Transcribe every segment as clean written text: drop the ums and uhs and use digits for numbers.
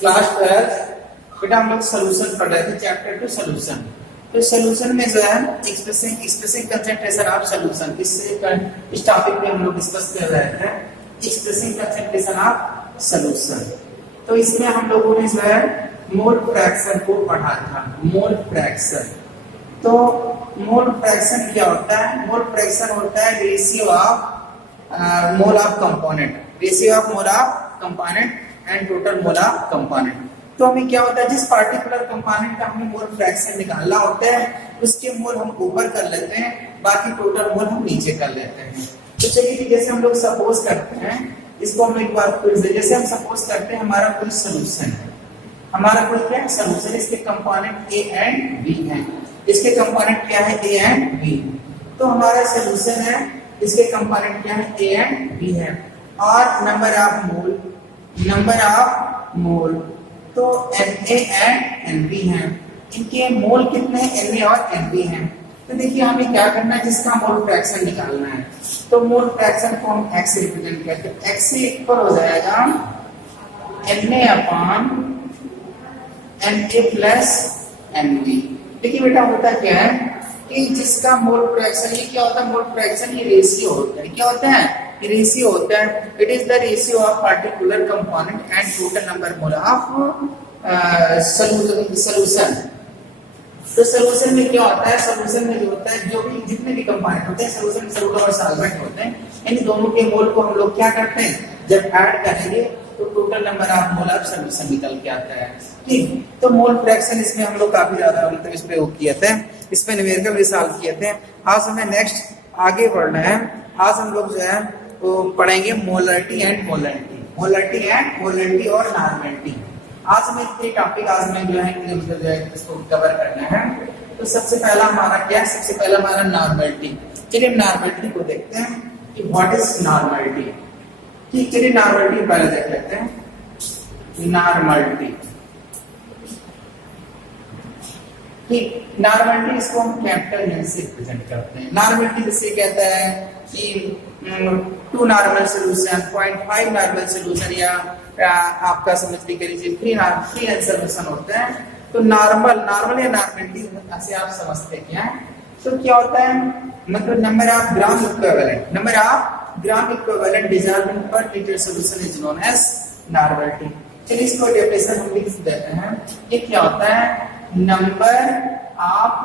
Class 12 बेटा हम लोग सोल्यूशन पढ़ रहे थे, चैप्टर 2 सोल्यूशन। तो सोल्यूशन में जो है एक्सप्रेसिंग कंसंट्रेशन ऑफ सोल्यूशन, इस टॉपिक पे हम लोग डिस्कस कर रहे थे एक्सप्रेसिंग कंसंट्रेशन ऑफ सोल्यूशन। तो इसमें हम लोगों ने जो है मोल फ्रैक्शन को पढ़ा था। मोल फ्रैक्शन, तो मोल फ्रैक्शन क्या होता है? मोल फ्रैक्शन होता है ratio of mole of component, ratio of mole of component and total mole of component. तो हमें क्या होता है, जिस पार्टिकुलर कंपोनेंट का हमें मोल फ्रैक्शन निकालना होता है उसके मोल हम ऊपर कर लेते हैं, बाकी टोटल मोल हम नीचे कर लेते हैं। तो चलिए जैसे हम लोग सपोज करते हैं, इसको हम एक बार फिर से, जैसे हम सपोज करते हैं हमारा कोई सोल्यूशन है, हमारा कोई क्या सोल्यूशन, इसके कंपोनेंट ए एंड बी हैं। इसके कंपोनेंट क्या है? A and B. तो हमारा सोल्यूशन है, इसके कंपोनेंट क्या है? ए एंड बी है। और नंबर ऑफ मोल तो Na एंड Nb हैं। इनके मोल कितने हैं? Na और Nb हैं। तो देखिए हमें क्या करना है, जिसका मोल फ्रैक्शन निकालना है। तो मोल फ्रैक्शन को हम x से रिप्रेजेंट करते हैं। x से इक्वल हो जाएगा Na upon Na plus Nb। देखिए बेटा होता क्या है कि जिसका मोल फ्रैक्शन, ये क्या होता है? मोल फ्रैक्शन ये रेशियो होता है। क्या होता है? ये रेशियो होता है। It is the ratio of particular component and total number mole of solution. तो सॉल्यूशन में क्या होता है? सॉल्यूशन में जो होता है, जो भी जितने भी कंपोनेंट होते हैं सॉल्यूशन में, सॉल्यूट और सॉल्वेंट होते हैं, इन दोनों के मोल को हम लोग क्या करते हैं, जब ऐड करेंगे तो total number of mole of solution निकल के आता है। ठीक, तो मोल फ्रैक्शन इसमें हम लोग काफी ज्यादा मतलब इस पे वो किए थे, इस पे न्यूमेरिकल भी सॉल्व किए थे। आज हमें नेक्स्ट आगे बढ़ना है। आज हम लोग जो है वो पढ़ेंगे molarity and molarity, molarity and molarity और नॉर्मलिटी। आज हमें इतने टॉपिक आज में जो है इसको कवर करना है। तो सबसे पहला हमारा क्या है? सबसे पहला हमारा नॉर्मलिटी। चलिए नॉर्मलिटी को देखते हैं कि व्हाट इज नॉर्मलिटी। ठीक, चलिए नॉर्मलिटी पहले देख लेते हैं। नॉर्मलिटी, ठीक, नॉर्मलिटी इसको हम कैपिटल एन से रिप्रेजेंट करते हैं। नॉर्मलिटी जिसे कहता है कि 2 नॉर्मल सॉल्यूशन, 0.5 नॉर्मल सॉल्यूशन, या आपका समझ लीजिए 3 सॉल्यूशन होता है। तो नॉर्मल या नॉर्मलिटी ऐसे आप समझते क्या है? तो क्या होता है, मतलब number of gram equivalent, number of gram equivalent dissolvent per litre solution is known as normality. चलिए इसको डेफिनेशन हम लिख देते हैं। ये क्या होता है? Number of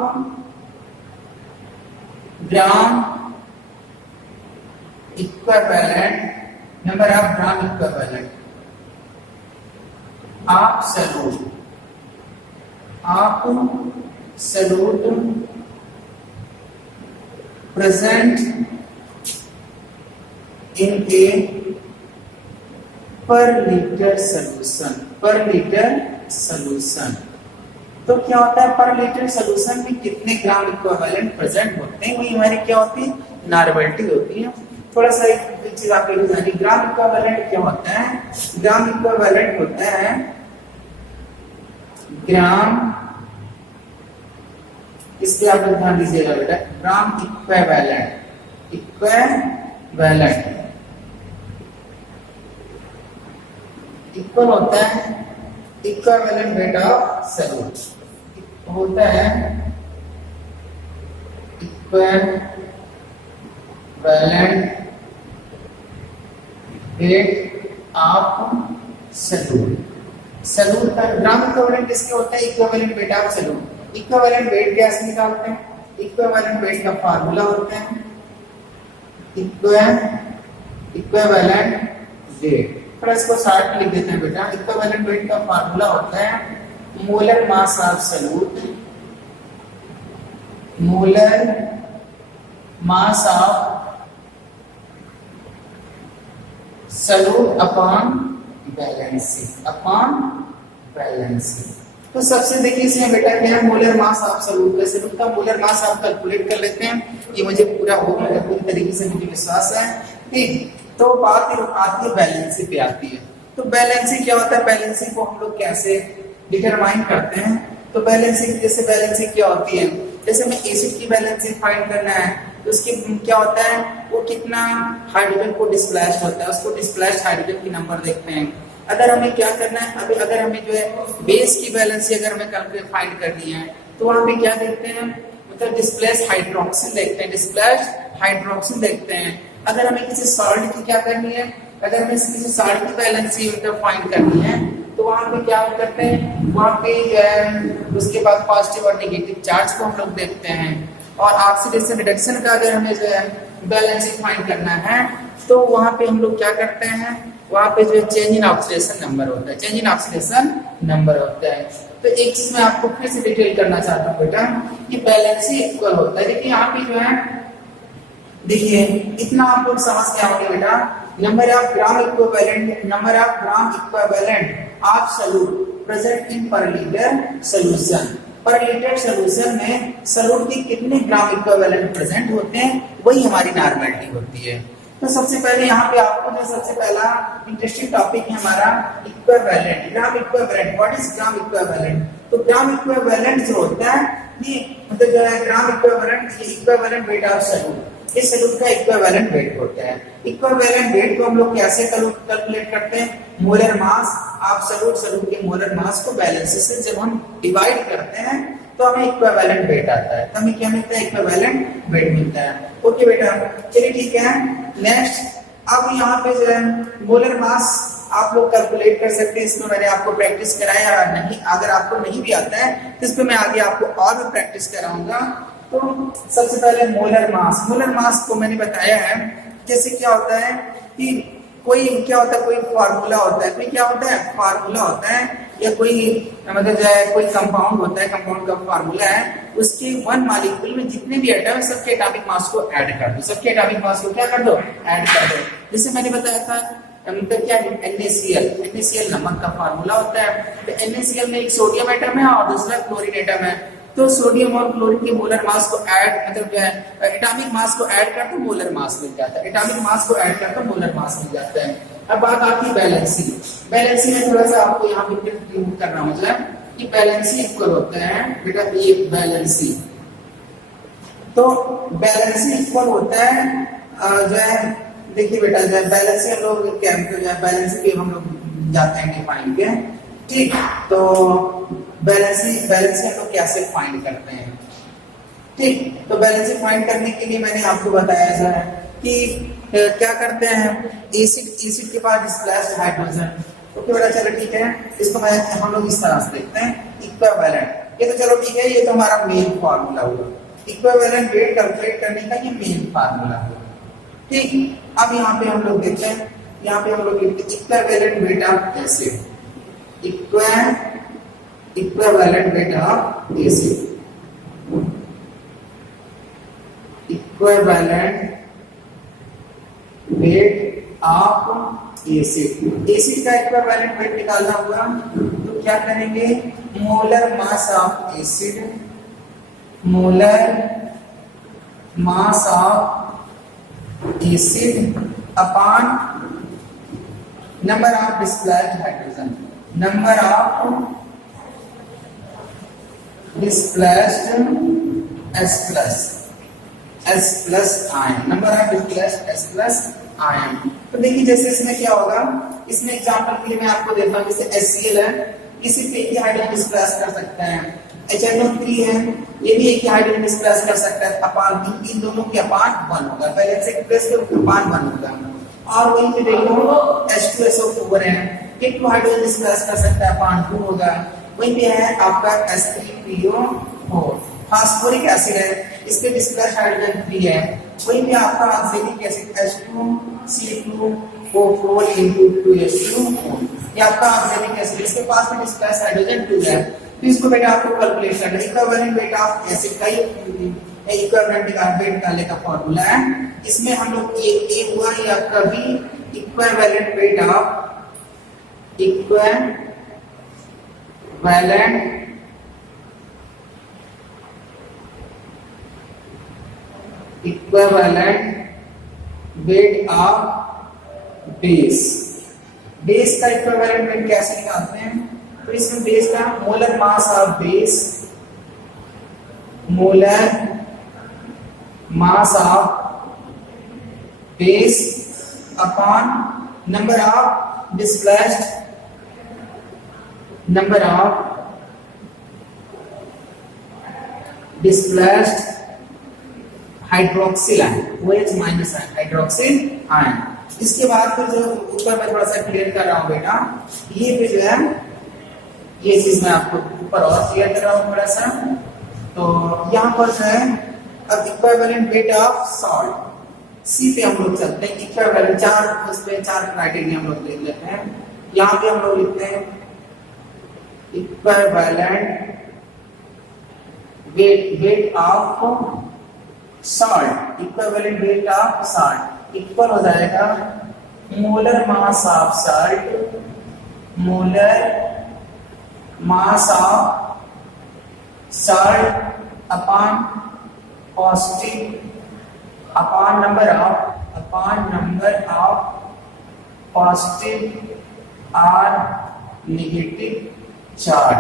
gram equivalent, number of gram equivalent absolute present in a per liter solution। तो क्या होता है? पर लीटर सोल्यूशन में कितने ग्राम इक्विवेलेंट प्रेजेंट होते हैं, वही हमारी क्या होती है? नॉर्मलिटी होती है। थोड़ा सा एक चीज आप लोग जानिए, ग्राम इक्विवेलेंट क्या होता है? ग्राम इक्विवेलेंट होता है ग्राम, इस पे आप लोग ध्यान दीजिएगा बेटा, ग्राम इक्विवेलेंट, इक्वल होता है इक्विवेलेंट वेट ऑफ सॉल्यूट, होता है equivalent weight of solute. Solute का ग्राम इक्विवेलेंट किसके होता है? Equivalent weight of solute. Equivalent weight कैसे निकालते हैं? इक्विवेलेंट वेट का फार्मूला होता है इक्विवेलेंट वेट, थोड़ा इसको शॉर्ट में लिख देते हैं बेटा। इक्विवेलेंट वेट का फार्मूला होता है molar mass of solute, molar mass of solute upon valency, तो सबसे देखिए इसमें बेटा क्या है? मोलर मास ऑफ सॉल्यूट का, सॉल्यूट का मोलर मास आप कैलकुलेट कर लेते हैं। ये मुझे पूरा होगा, पूरी तरीके से मुझे विश्वास है। ठीक, तो बात आती है बैलेंसी पे आती है। तो बैलेंसी क्या होता है? बैलेंसी को हम लोग कैसे डिटरमाइन करते हैं? तो बैलेंसी, जैसे बैलेंसी क्या होती है, जैसे हमें एसिड की बैलेंसी फाइंड करना है तो उसके क्या होता है? वो कितना हाइड्रोजन को डिस्प्लेस होता है, उसको डिस्प्लेस्ड हाइड्रोजन की नंबर देखते हैं। अगर हमें क्या करना है, अभी अगर हमें जो है बेस की वैलेंसी अगर हमें कैलकुलेट फाइंड करनी है तो वहां पे क्या देखते हैं, मतलब डिस्प्लेस हाइड्रोक्सिल देखते हैं, डिस्प्लेस हाइड्रोक्सिल देखते हैं। अगर हमें किसी सॉल्ट की क्या करनी है, अगर हमें किसी सॉल्ट की वैलेंसी मतलब फाइंड करनी है तो वहां पे क्या करते हैं, वहां पे जो है उसके बाद पॉजिटिव और नेगेटिव चार्ज को हम लोग देखते हैं। और ऑक्सीडेशन रिडक्शन का अगर हमें जो है बैलेंस फाइंड करना है तो वहां पे हम लोग क्या करते हैं, वहां पे जो चेंज इन ऑक्सीडेशन नंबर होता है, चेंज इन ऑक्सीडेशन नंबर होता है। तो एक चीज मैं आपको फिर से डिटेल करना चाहता हूँ बेटा, कि बैलेंस ही इक्वल होता है। देखिए यहाँ पे जो है, देखिए इतना आप लोग समझ के आओगे बेटा, number of gram equivalent, number of gram equivalent of solute present in पर लीटर सॉल्यूशन। पर लीटर सॉल्यूशन में सोल्यूट के कितने ग्राम इक्विवेलेंट प्रेजेंट होते हैं, वही हमारी नॉर्मेलिटी होती है। तो सबसे पहले यहाँ पे आपको जो सबसे पहला इंटरेस्टिंग टॉपिक है हमारा equivalent, gram equivalent. What is gram equivalent? तो ग्राम इक्विवेलेंट जो होता है ये मतलब जो है ग्राम इक्विवेलेंट, ये इक्विवेलेंट वेट ऑफ सोल्यूट, इस सोल्यूट का इक्विवेलेंट वेट होता है। इक्विवेलेंट वेट को हम लोग कैसे कैलकुलेट करते हैं? Molar mass of solute, solute के मोलर मास को बैलेंस से जब हम डिवाइड करते हैं तो हमें इक्विवेलेंट वेट आता है, तो हमें क्या मिलता है? इक्विवेलेंट वेट मिलता है। ओके बेटा, चलिए ठीक है। नेक्स्ट, अब यहाँ पे जो है मोलर मास आप लोग कैलकुलेट कर सकते हैं, इसमें मैंने आपको प्रैक्टिस कराया है। नहीं, अगर आपको नहीं भी आता है तो इस पे मैं आगे आपको और भी प्रैक्टिस कराऊंगा। तो सबसे पहले मोलर मास, मोलर मास को मैंने बताया है, जैसे क्या होता है कि कोई क्या होता है, कोई फार्मूला होता है, कोई क्या होता है, फार्मूला होता है, या कोई मतलब जो है कोई कंपाउंड होता है, कंपाउंड का फार्मूला है, उसके वन मॉलिक्यूल में जितने भी एटम है सबके एटॉमिक मास को ऐड कर दो, सबके एटॉमिक मास को क्या कर दो? ऐड कर दो। जैसे मैंने बताया था मतलब क्या, NaCl, NaCl नमक का फार्मूला होता है। तो NaCl में एक सोडियम एटम है और दूसरा क्लोरीन एटम है, तो सोडियम और क्लोरीन के मोलर मास को ऐड मतलब जो है एटॉमिक मास को ऐड कर तो मोलर मास मिल जाता है, एटॉमिक मास को ऐड कर तो मोलर मास मिल जाता है। अब बात आती है बैलेंसी। बैलेंसी में थोड़ा सा आपको यहाँ पे करना, मतलब कि बैलेंसी इक्वल होता है बेटा, ये बैलेंसी, तो बैलेंसी इक्वल होता है जो है, देखिए बेटा जो है बैलेंसी हम लोग क्या जो है बैलेंसी पे हम लोग जाते हैं डिफाइन के, ठीक। तो बैलेंसी हम लोग कैसे फाइंड करते हैं, ठीक। तो बैलेंसी फाइंड करने के लिए मैंने आपको बताया था कि क्या करते हैं, एसिड के पास डिस्प्लेस्ड हाइड्रोजन। ओके बेटा, चलो ठीक है, इसको मैं हम लोग इस तरह से देखते हैं इक्विवेलेंट। ये तो चलो ठीक है, ये तो हमारा मेन फार्मूला हुआ, इक्विवेलेंट वेट कैलकुलेट करने का ये मेन फार्मूला हुआ, ठीक। अब यहाँ पे हम लोग देखते हैं, यहाँ पे हम लोग equivalent weight of acid, equivalent weight of acid, equivalent weight of acid. Acid का इक्विवेलेंट वेट निकालना होगा तो क्या करेंगे, molar mass of acid, molar mass of acid upon number of displaced hydrogen, number of displaced S plus ion, number of displaced S plus ion. तो देखिए जैसे इसमें क्या होगा, इसमें एग्जांपल के लिए मैं आपको देता हूँ, जैसे HCl है, इसी पे एक ही हाइड्रोजन डिस्प्लेस कर सकते हैं। HNO3 है, ये भी एक ही हाइड्रोजन डिस्प्लेस कर सकता है, अपान इन दोनों के अपान 1 होगा, पहले से प्लस के अपान 1 होगा। और वहीं पे देखो H2SO4 है, एक हाइड्रोजन डिस्प्लेस कर सकता है, अपान 2 होगा। वहीं पे है आपका H3PO4, फास्फोरिक एसिड है, इसके डिस्प्लेस्ड हाइड्रोजन 3 है। वहीं पे आपका oxalic acid H2C2O4 into 2H2O, ये आपका ऑक्जेलिक एसिड, इसके पास में डिस्प्लेस्ड हाइड्रोजन 2 है। तो इसको बेटा आपको कैलकुलेट करना है, इक्विवेलेंट वेट ऑफ एसिड का ये इक्विवेलेंट वेट निकालने का फार्मूला है। इसमें हम लोग ए हुआ ये आपका भी equivalent weight of equivalent weight of base. Base का इक्विवेलेंट वेट कैसे निकालते हैं, तो इसमें बेस का molar mass of base, molar mass of base upon number of displaced number of displaced hydroxyl ion, OH minus ion, hydroxyl ion. इसके बाद फिर जो ऊपर मैं थोड़ा सा क्लियर कर रहा हूँ बेटा, ये पे जो है ये चीज मैं आपको ऊपर और क्लियर कर रहा हूँ थोड़ा सा। तो यहाँ पर जो है अब इक्विवेलेंट वेट ऑफ सॉल्ट सी पे हम लोग चलते हैं। इक्विवेलेंट चार उस पे चार क्राइटेरिया हम लोग देख लेते हैं। यहाँ पे हम लोग लिखते हैं equivalent weight of salt, equivalent weight of salt equal हो जाएगा molar mass of salt, molar mass of salt upon positive upon number of positive और नेगेटिव चार्ज,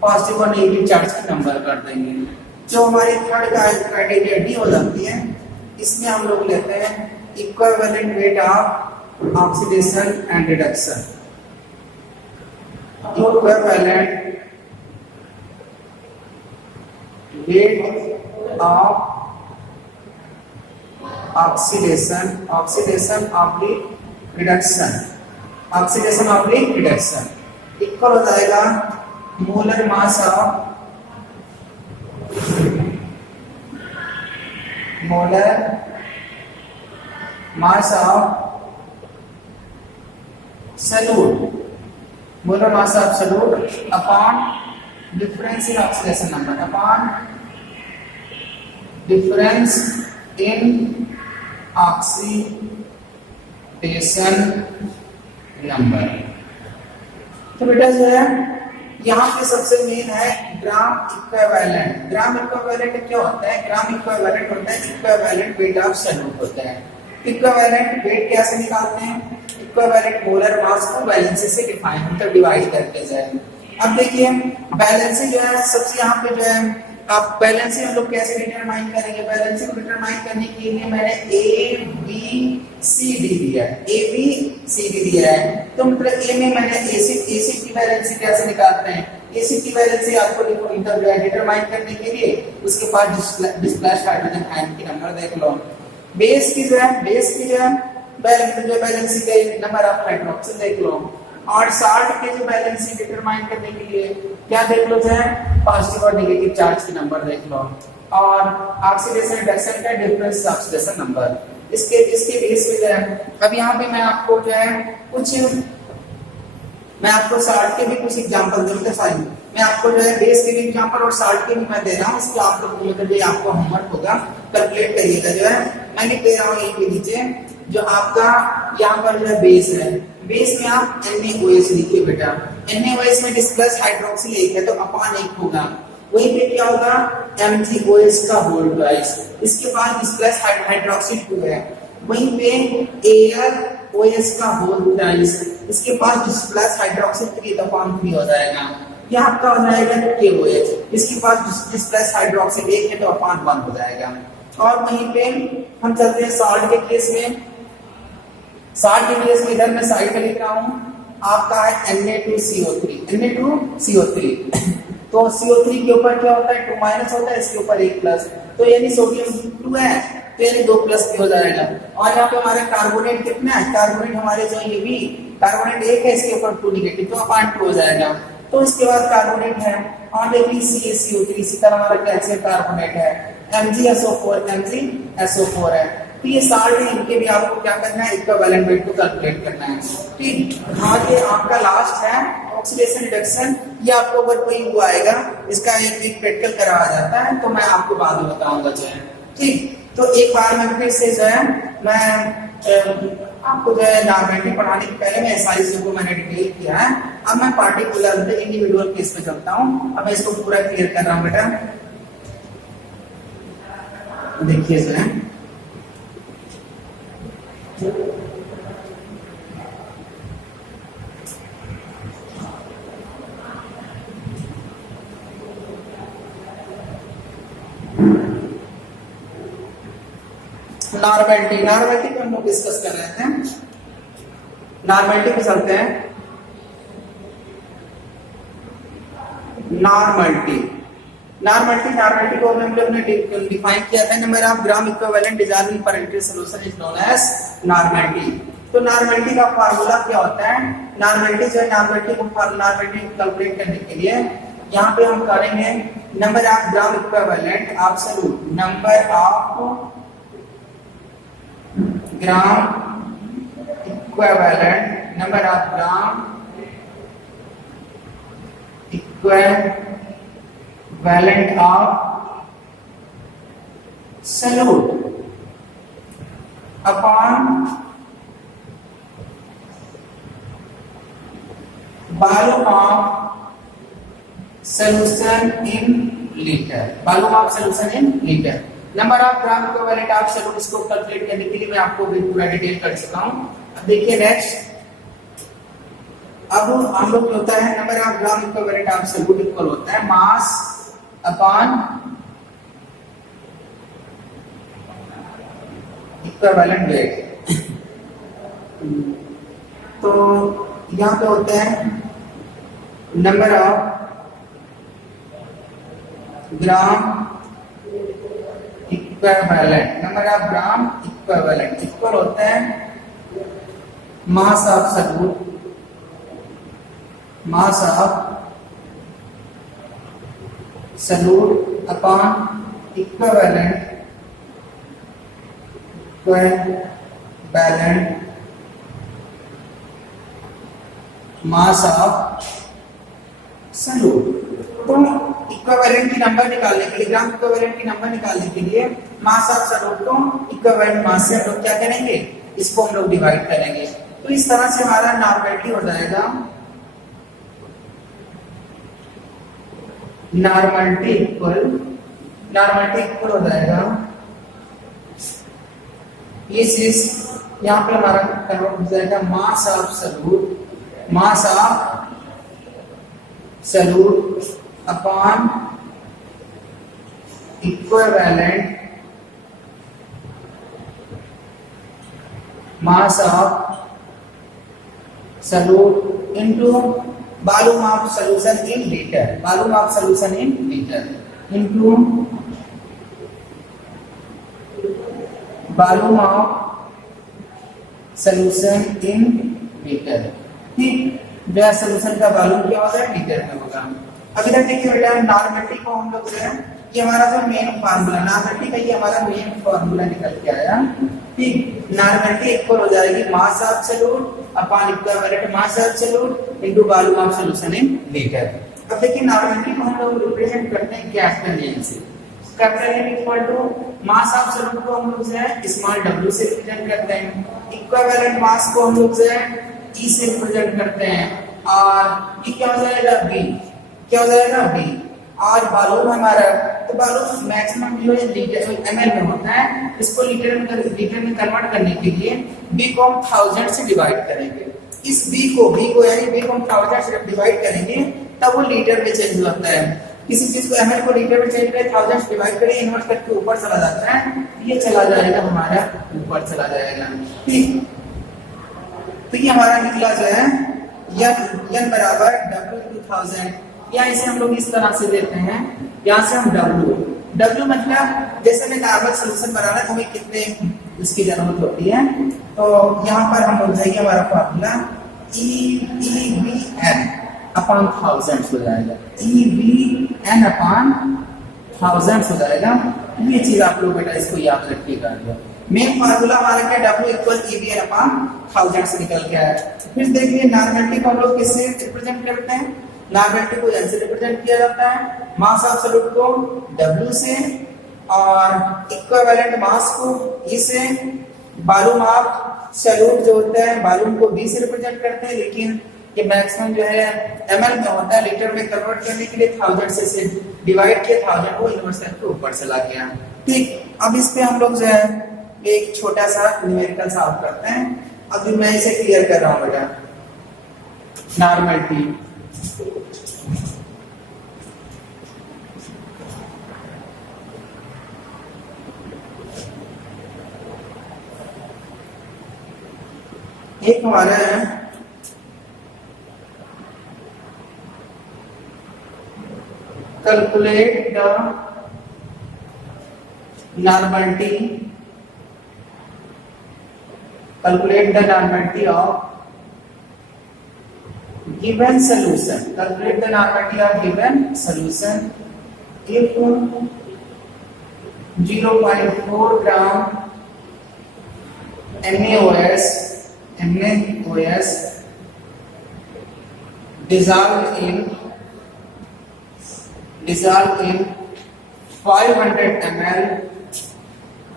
पॉजिटिव और नेगेटिव चार्ज का नंबर कर देंगे। जो हमारी थर्ड क्राइटेरिया डी हो जाती है, इसमें हम लोग लेते हैं equivalent weight of oxidation and reduction, equivalent weight of oxidation oblique reduction equal हो जाएगा molar mass of solute upon difference in oxidation number, upon difference in oxidation number। तो बेटा जो है यहाँ पे सबसे मेन है ग्राम इक्विवेलेंट। ग्राम इक्विवेलेंट क्या होता है? ग्राम इक्विवेलेंट होता है इक्विवेलेंट वेट ऑफ सॉल्यूट होता है। इक्विवेलेंट वेट कैसे निकालते हैं? इक्विवेलेंट मोलर मास को वैलेंसी से डिफाइन मतलब डिवाइड करके जाए। अब देखिए वैलेंसी जो है सबसे यहाँ पे जो है आप वैलेंसी हम लोग कैसे डिटरमाइन करेंगे? वैलेंसी को डिटरमाइन करने के लिए मैंने ए बी सी डी दिया है, ए बी सी डी दिया है। तो मतलब ए में मैंने एसिड की वैलेंसी कैसे निकालते हैं? एसिड की वैलेंसी आपको डिटरमाइन करने के लिए उसके पास डिस्प्लेस्ड हाइड्रोजन आयन की नंबर देख लो। बेस की जो है वैलेंसी के नंबर ऑफ हाइड्रोक्सिल देख लो। और साल्ट के जो वैलेंसी डिटरमाइन करने के लिए क्या देख लो? जो है पॉजिटिव और नेगेटिव चार्ज के नंबर देख लो। और ऑक्सीडेशन रिडक्शन का डिफरेंस ऑक्सीडेशन नंबर, इसके बेस पे जो है अब यहाँ पे मैं आपको जो है मैं आपको साल्ट के भी कुछ एग्जांपल दूंगा। सॉरी मैं आपको जो है बेस के भी एग्जांपल और साल्ट के भी मैं दे रहा हूँ। इसको आप लोग मतलब ये आपको होमवर्क होगा, कैलकुलेट करिएगा। जो है मैं लिख दे रहा हूँ यहीं पे नीचे जो आपका यहाँ पर जो है बेस है, बेस में आप NaOH लिखिए बेटा। NaOH में डिस्प्लेस हाइड्रोक्सिल एक है तो अपान एक होगा। वहीं पे क्या होगा? MgOH का होल ट्वाइस, इसके बाद डिस्प्लेस हाइड्रोक्सिल 2 है। वहीं पे AlOH का होल ट्वाइस, इसके पास डिस्प्लेस हाइड्रोक्सिल 3 तो अपान 3 हो जाएगा। यह आपका हो जाएगा KOH, इसके पास डिस्प्लेस हाइड्रोक्सिल 1 है तो अपान 1 हो जाएगा। और वहीं पे हम चलते हैं साल्ट के केस में। साल्ट के केस में इधर मैं साइड पे लिख रहा हूँ आपका है Na2CO3, Na2CO3 तो CO3 के ऊपर क्या होता है? 2 माइनस होता है, इसके ऊपर 1 प्लस, तो यानी सोडियम 2 है तो यानी 2 प्लस भी हो जाएगा। और यहाँ पे हमारा कार्बोनेट कितना है? कार्बोनेट हमारे जो ये भी कार्बोनेट 1 है, इसके ऊपर 2 नेगेटिव तो अपान 2 हो जाएगा। तो इसके बाद कार्बोनेट है और देखिए CaCO3, इसी तरह हमारा कैल्शियम कार्बोनेट है, MgSO4 है। तो ये साल्ट है, इनके भी आपको क्या करना है? इक्विवेलेंट वेट को कैलकुलेट करना है। ठीक, आगे आपका लास्ट है ऑक्सीडेशन रिडक्शन। ये आपको अगर कोई वो आएगा इसका एक प्रैक्टिकल कराया जाता है तो मैं आपको बाद में बताऊंगा जो है। ठीक, तो एक बार मैं फिर से जो है मैं आपको जो है नॉर्मेलिटी पढ़ाने के पहले मैं सारी चीजों को मैंने डिटेल किया है। अब मैं पार्टिकुलर इंडिविजुअल केस पे चलता हूँ। अब मैं इसको पूरा क्लियर कर रहा हूँ बेटा। देखिए जो है नॉर्मेलिटी को हम लोग डिस्कस कर रहे थे। नॉर्मेलिटी पे चलते हैं। नॉर्मलिटी। नॉर्मलिटी को हम लोग ने डिफाइन किया था, number of gram equivalent dissolving per entry solution is known as normality. तो नॉर्मलिटी का फार्मूला क्या होता है? नॉर्मलिटी जो है, नॉर्मलिटी को कैलकुलेट करने के लिए यहाँ पे हम करेंगे number of gram equivalent absolute number of gram equivalent number of gram equivalent of solute upon volume of solution in liter, volume of solution in liter, number of gram equivalent of solute। इसको calculate करने के लिए मैं आपको पूरा detail कर चुका हूं। अब देखिए नेक्स्ट, अब हम लोग होता है number of gram equivalent of solute equal होता है मास अपॉन इक्विवेलेंट वेट। तो यहाँ पे होते हैं number of gram equivalent, number of gram equivalent equal होते हैं मास of solute, mass of solute upon equivalent mass of solute. तो इक्विवेलेंट की नंबर निकालने के लिए, ग्राम इक्विवेलेंट की नंबर निकालने के लिए मास ऑफ सॉल्यूट को इक्विवेलेंट मास से हम लोग क्या करेंगे, इसको हम लोग डिवाइड करेंगे। तो इस तरह से हमारा नॉर्मलिटी हो जाएगा, नॉर्मलिटी इक्वल हो जाएगा, ये चीज यहाँ पे हमारा कन्वर्ट हो जाएगा मास of solute, mass of solute upon equivalent mass of solute into volume of solution in litre, volume of solution in litre into volume of solution in litre. ठीक, जो सॉल्यूशन का वॉल्यूम क्या होगा, लीटर में होगा। अभी तक देखिए बेटा, नॉर्मलिटी को हम लोग जो है, ये हमारा जो मेन फार्मूला नॉर्मलिटी का, ये हमारा मेन फार्मूला निकल के आया। ठीक, नॉर्मलिटी इक्वल हो जाएगी mass of solute upon equivalent mass of solute into volume of solution in litre. अब देखिए नॉर्मलिटी को हम लोग रिप्रेजेंट करते हैं कैपिटल एन से। Capital N equal to mass of solute को हम लोग जो है स्मॉल w से रिप्रेजेंट करते हैं, इक्विवेलेंट मास को हम लोग जो है E से रिप्रेजेंट करते हैं, और ये क्या हो जाएगा B, क्या हो जाएगा B। और वॉल्यूम हमारा, तो वॉल्यूम मैक्सिमम जो है लीटर ml में होता है, इसको लीटर में कन्वर्ट करने के लिए B को हम 1000 से डिवाइड करेंगे। इस B को यानी B को हम 1000 से डिवाइड करेंगे, तब वो लीटर में चेंज होता है। किसी चीज को ml को लीटर में चेंज करें, 1000 से डिवाइड करें, इन्वर्ट करके ऊपर चला जाता है, ये चला जाएगा हमारा ऊपर चला जाएगा। ठीक, तो ये हमारा निकला जो है n बराबर W/1000, या इसे हम लोग इस तरह से देते हैं, यहाँ से हम W मतलब जैसे मैं नॉर्मल सॉल्यूशन बनाना तो हमें कितने इसकी जरूरत होती है, तो यहाँ पर हम हो जाएगा हमारा फार्मूला EVN अपॉन 1000 हो जाएगा, EVN अपॉन 1000 हो जाएगा। ये चीज आप लोग बेटा इसको याद रखिएगा। मेन फार्मूला हमारा क्या, W इक्वल EVN अपॉन 1000 से निकल के आया। फिर देखिए नॉर्मलिटी को हम लोग किससे रिप्रेजेंट करते हैं, नॉर्मलिटी को N से रिप्रेजेंट किया जाता है, मास ऑफ सॉल्यूट को W से, और इक्विवेलेंट मास को E से, वॉल्यूम ऑफ सॉल्यूट जो होता है वॉल्यूम को B से रिप्रेजेंट करते हैं, लेकिन ये मैक्सिमम जो है ml में होता है, लीटर में कन्वर्ट करने के लिए 1000 से डिवाइड किया, 1000 को इन्वर्स करके ऊपर चला गया। ठीक, अब इस पे हम लोग जो है एक छोटा सा न्यूमेरिकल सॉल्व करते हैं। अभी मैं इसे क्लियर कर रहा हूं बेटा। नॉर्मलिटी एक हमारा है calculate the normality of given solution. Calculate the normality of given solution if 0.4 gram NaOS dissolved in 500 ml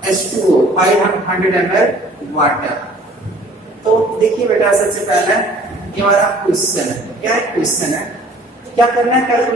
H2O, 500 ml water. तो देखिए बेटा, सबसे पहले ये हमारा क्वेश्चन है। क्या है क्वेश्चन है, क्या करना है? कैलकुलेट